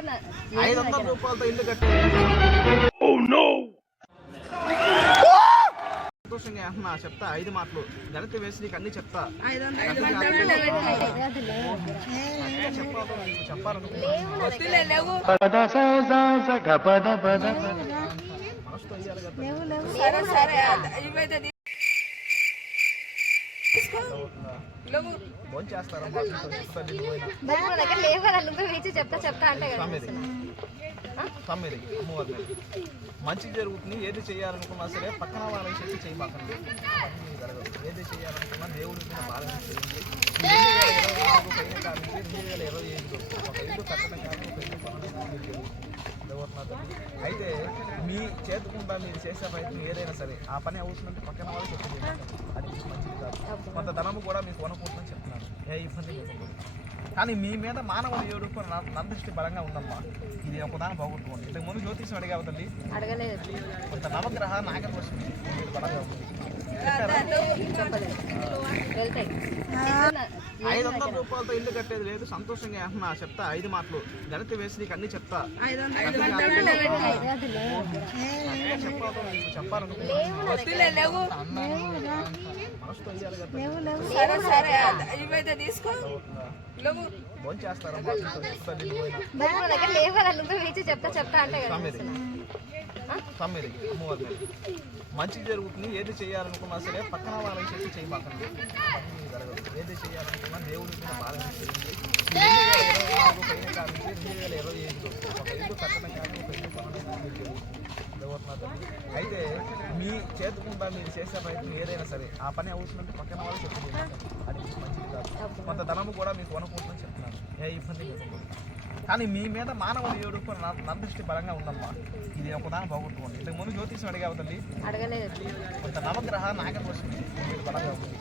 500 రూపాయలతో ఇల్లు కట్టే సంతోషంగా అంటున్నా. చెప్తా 5 మాటలు గణిత వేసి నీకు అన్ని చెప్తా. మంచి జరుగుతుంది. ఏది చేయాలనుకున్నా సరే పక్కన వాళ్ళని చెప్పి చేయబాకండి. ఏది చేయాలనుకున్నా దేవుడి మీద బాగా చేయండి. 2025 ఒక ఇల్లు కట్టడం కానీ ఒక ఇల్లు కొనడం కానీ అయితే మీ చేతుకుండా మీరు చేసే ప్రయత్నం ఏదైనా సరే ఆ పని అవుతుందంటే పక్కన వాళ్ళు చెప్పి అది మీకు మంచిది కాదు. కొంత ధనము కూడా మీకు కొనకూడదని చెప్తున్నాను. ఏ ఇబ్బంది లేదు. కానీ మీ మీద మానవుడు ఏడు నరదృష్టి బలంగా ఉందమ్మా. ఇది ఒకదాని బాగుంటుంది. ఇంతకు ముందు జ్యోతిషం అడిగావు తల్లి, కొంత నవగ్రహ నాగదోషం బలంగా ఉంది. 500 రూపాయలతో ఇల్లు కట్టేది లేదు. సంతోషంగా అంటున్నా. చెప్తా 5 మాటలు గణిత వేసి నీకు అన్ని చెప్తా. మంచి జరుగుతుంది. ఏది చేయాలనుకున్నా సరే పక్కన వాళ్ళని చెప్పి చేయబాకండి. ఏది చేయాలనుకున్నా దేవుడి మీద బాగా చేయండి. 2025 ఒక ఇల్లు కట్టడం కానీ ఒక ఇల్లు కొనడం కానీ అయితే మీ చేతుకుండా మీరు చేసే ప్రయత్నం ఏదైనా సరే ఆ పని అవుతుందంటే పక్కన వాళ్ళు చెప్పి అది మీకు మంచిది కాదు. కొంత ధనము కూడా మీకు కొనకూడదని చెప్తున్నాను. ఏ ఇబ్బంది లేదు. కానీ మీ మీద మానవుడు ఏడు నరదృష్టి బలంగా ఉందమ్మా. ఇది ఒకదాని బాగుంటుంది. ఇంతకు ముందు జ్యోతిషం అడిగావు తల్లి, కొంత నవగ్రహ నాగదోషం బలంగా ఉంది.